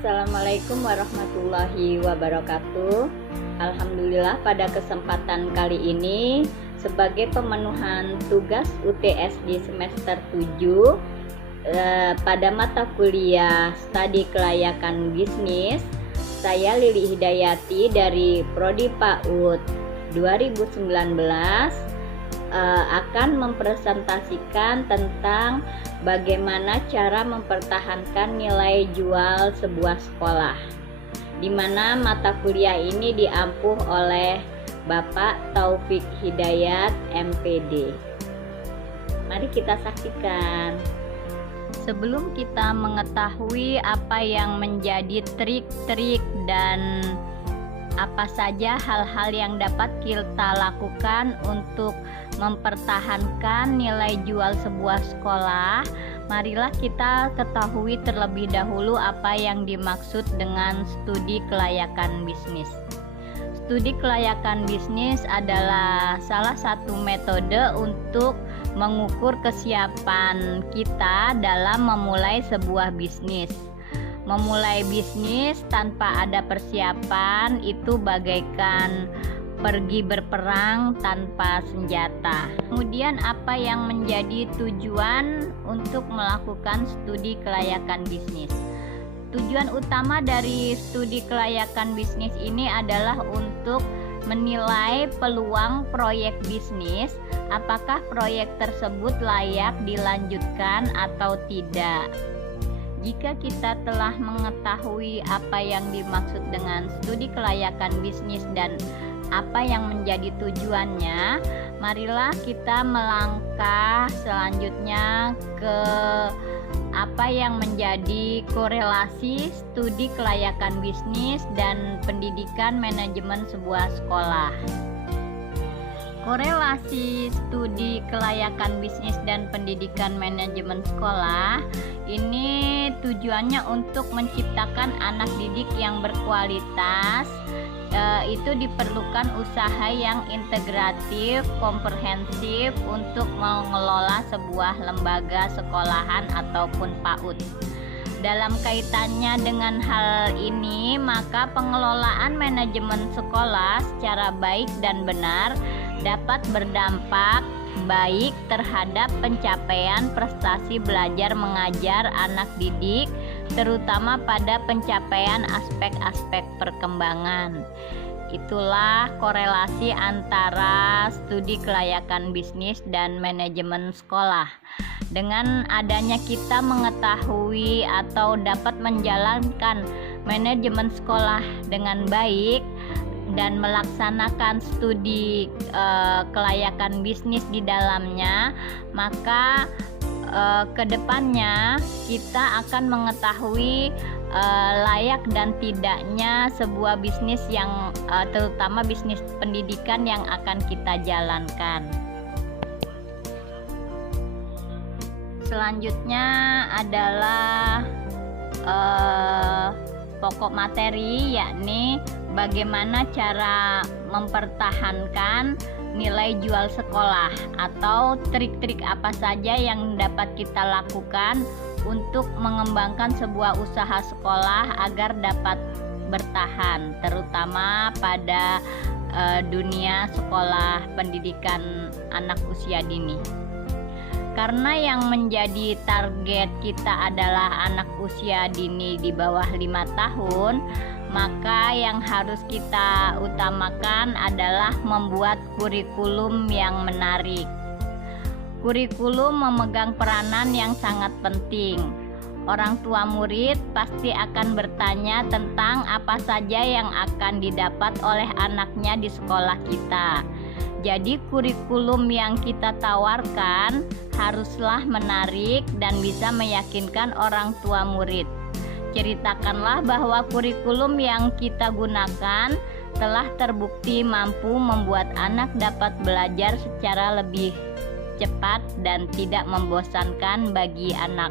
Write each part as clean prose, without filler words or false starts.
Assalamualaikum warahmatullahi wabarakatuh. Alhamdulillah pada kesempatan kali ini sebagai pemenuhan tugas UTS di semester 7 pada mata kuliah Studi Kelayakan Bisnis, saya Lili Hidayati dari Prodi PAUD 2019 akan mempresentasikan tentang bagaimana cara mempertahankan nilai jual sebuah sekolah, di mana mata kuliah ini diampuh oleh Bapak Taufik Hidayat MPD. Mari kita saksikan. Sebelum kita mengetahui apa yang menjadi trik-trik dan apa saja hal-hal yang dapat kita lakukan untuk mempertahankan nilai jual sebuah sekolah, marilah kita ketahui terlebih dahulu apa yang dimaksud dengan studi kelayakan bisnis. Studi kelayakan bisnis adalah salah satu metode untuk mengukur kesiapan kita dalam memulai sebuah bisnis. Memulai bisnis tanpa ada persiapan itu bagaikan pergi berperang tanpa senjata. Kemudian apa yang menjadi tujuan untuk melakukan studi kelayakan bisnis? Tujuan utama dari studi kelayakan bisnis ini adalah untuk menilai peluang proyek bisnis, apakah proyek tersebut layak dilanjutkan atau tidak. Jika kita telah mengetahui apa yang dimaksud dengan studi kelayakan bisnis dan apa yang menjadi tujuannya, marilah kita melangkah selanjutnya ke apa yang menjadi korelasi studi kelayakan bisnis dan pendidikan manajemen sebuah sekolah. Korelasi studi kelayakan bisnis dan pendidikan manajemen sekolah ini tujuannya untuk menciptakan anak didik yang berkualitas. Itu diperlukan usaha yang integratif, komprehensif untuk mengelola sebuah lembaga sekolahan ataupun PAUD. Dalam kaitannya dengan hal ini, maka pengelolaan manajemen sekolah secara baik dan benar dapat berdampak baik terhadap pencapaian prestasi belajar mengajar anak didik, terutama pada pencapaian aspek-aspek perkembangan. Itulah korelasi antara studi kelayakan bisnis dan manajemen sekolah. Dengan adanya kita mengetahui atau dapat menjalankan manajemen sekolah dengan baik dan melaksanakan studi kelayakan bisnis di dalamnya, maka kedepannya kita akan mengetahui layak dan tidaknya sebuah bisnis yang terutama bisnis pendidikan yang akan kita jalankan. Selanjutnya adalah pokok materi, yakni bagaimana cara mempertahankan nilai jual sekolah atau trik-trik apa saja yang dapat kita lakukan untuk mengembangkan sebuah usaha sekolah agar dapat bertahan, terutama pada dunia sekolah pendidikan anak usia dini. Karena yang menjadi target kita adalah anak usia dini di bawah 5 tahun, maka yang harus kita utamakan adalah membuat kurikulum yang menarik. Kurikulum memegang peranan yang sangat penting. Orang tua murid pasti akan bertanya tentang apa saja yang akan didapat oleh anaknya di sekolah kita. Jadi kurikulum yang kita tawarkan haruslah menarik dan bisa meyakinkan orang tua murid. Ceritakanlah bahwa kurikulum yang kita gunakan telah terbukti mampu membuat anak dapat belajar secara lebih cepat dan tidak membosankan bagi anak.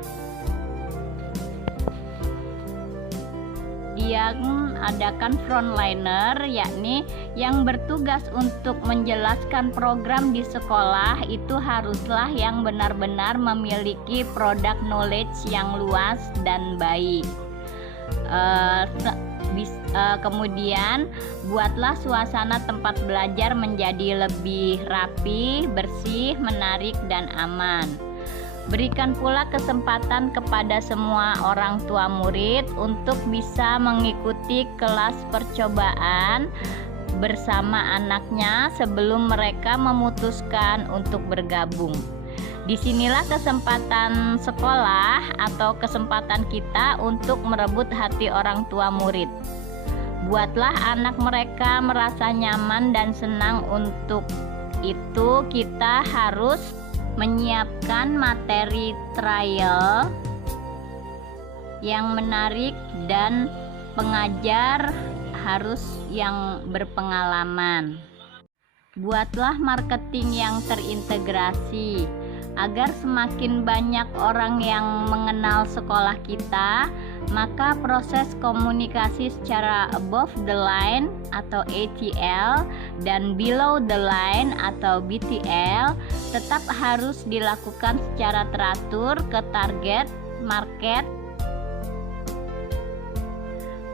Yang adakan frontliner, yakni yang bertugas untuk menjelaskan program di sekolah itu haruslah yang benar-benar memiliki product knowledge yang luas dan baik. Kemudian buatlah suasana tempat belajar menjadi lebih rapi, bersih, menarik, dan aman. Berikan pula kesempatan kepada semua orang tua murid untuk bisa mengikuti kelas percobaan bersama anaknya sebelum mereka memutuskan untuk bergabung. Disinilah kesempatan sekolah atau kesempatan kita untuk merebut hati orang tua murid. Buatlah anak mereka merasa nyaman dan senang. Untuk itu kita harus menyiapkan materi trial yang menarik dan pengajar harus yang berpengalaman. Buatlah marketing yang terintegrasi agar semakin banyak orang yang mengenal sekolah kita, maka proses komunikasi secara above the line atau ATL dan below the line atau BTL tetap harus dilakukan secara teratur ke target market.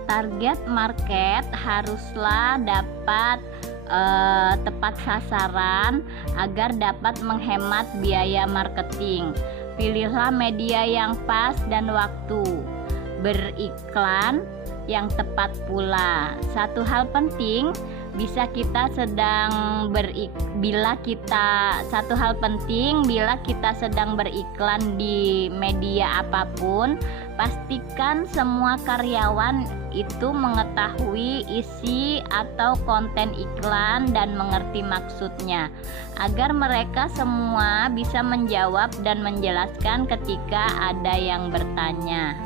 Target market haruslah dapat tepat sasaran agar dapat menghemat biaya marketing. Pilihlah media yang pas dan waktu beriklan yang tepat pula. Satu hal penting, bila kita sedang beriklan di media apapun, pastikan semua karyawan itu mengetahui isi atau konten iklan dan mengerti maksudnya, agar mereka semua bisa menjawab dan menjelaskan ketika ada yang bertanya.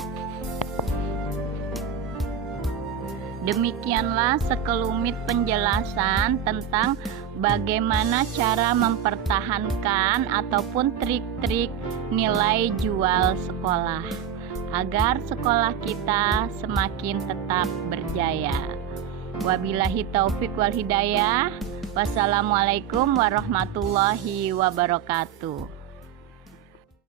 Demikianlah sekelumit penjelasan tentang bagaimana cara mempertahankan ataupun trik-trik nilai jual sekolah agar sekolah kita semakin tetap berjaya. Wabillahi taufik wal hidayah. Wassalamualaikum warahmatullahi wabarakatuh.